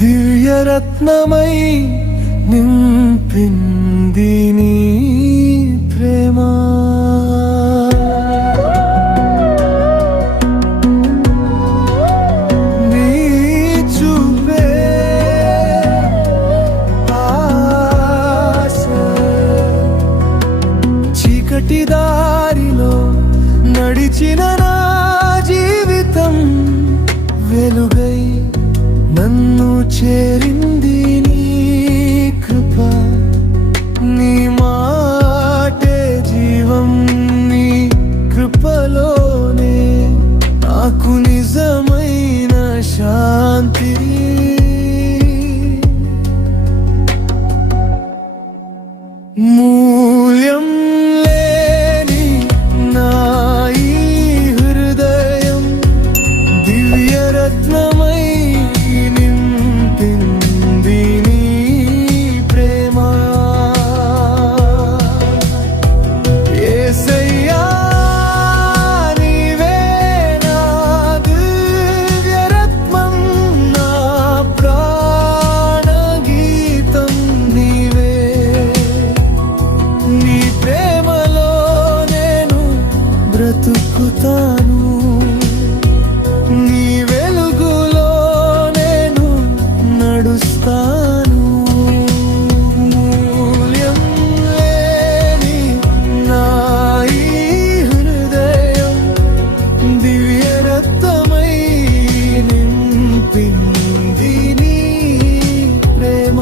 దివ్యరత్నమై నింపింది నీ ప్రేమ. నీ చూపే ఆశ చీకటి దారిలో నడిచిన నా జీవితం వెలుగై నన్ను చేరింది నీ కృప. నీ మాటే జీవం, నీ కృపలోనే నాకు నిజమైన శాంతి. మూల్యం లేని నా ఈ హృదయం దివ్యరత్నమై నింపింది నీ ప్రేమ. యేసయ్యా నీవే నా దివ్యరత్నం, నా ప్రాణగీతం నీవే. నీ ప్రేమలో నేను బ్రతుకుతాను, నీ వెలుగులో నేను నడుస్తాను. మూల్యం లేని నా ఈ హృదయం దివ్యరత్నమై నింపింది నీ ప్రేమ.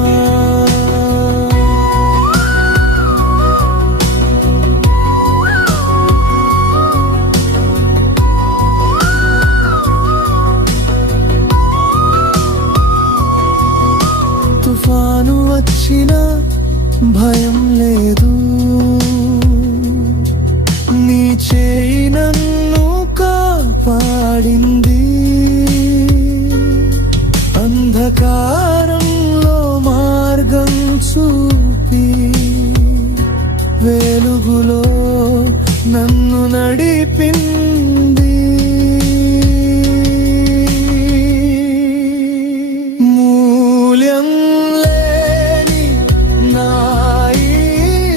తుఫాను వచ్చిన భయం లేదు, నీ చేయి నన్ను కాపాడింది. అంధకారంలో మార్గం చూపి వెలుగులో నన్ను నడిపింది. మూల్యం లేని నా ఈ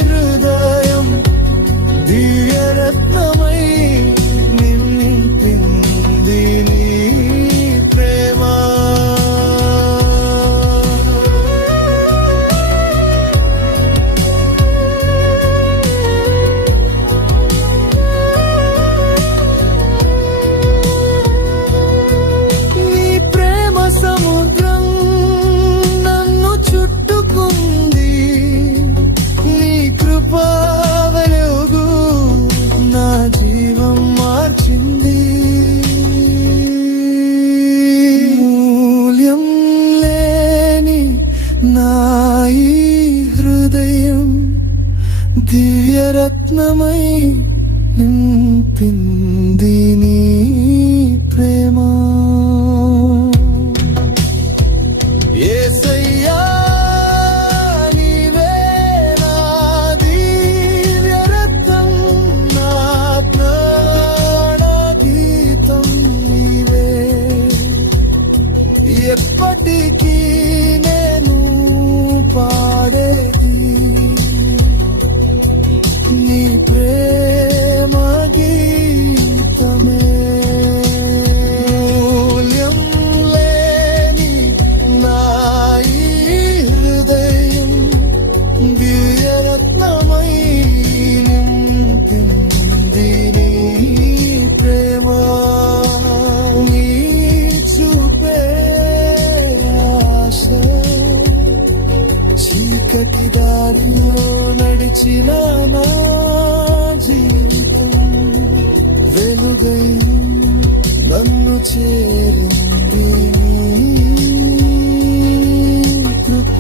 హృదయం దివ్యరత్నమై నింపింది నీ ప్రేమ. నీ ప్రేమ సముద్రం నన్ను చుట్టుకుంది, నీ కృప వెలుగు నా జీవం మార్చింది. మూల్యం లేని నా ఈ హృదయం దివ్యరత్నమై నింపింది నీ ప్రేమ. యేసయ్యా నీవే నా దివ్యరత్నం, నా ప్రాణగీతం నీవే. ఎప్పటికీ నేను పాడేది నీ ప్రేమ గీతమే. మూల్యం లేని నా ఈ హృదయం దివ్యరత్నమై నింపింది నీ ప్రేమ. నీ చూపే ఆశ చీకటి దారిలో నడిచిన నా జీవితం వెలుగై నన్ను చేరింది నీ కృప.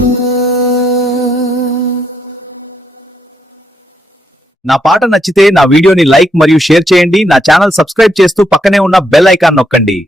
నా పాట నచ్చితే నా వీడియోని లైక్ మరియు షేర్ చేయండి. నా ఛానల్ సబ్స్క్రైబ్ చేస్తూ పక్కనే ఉన్న బెల్ ఐకాన్ నొక్కండి.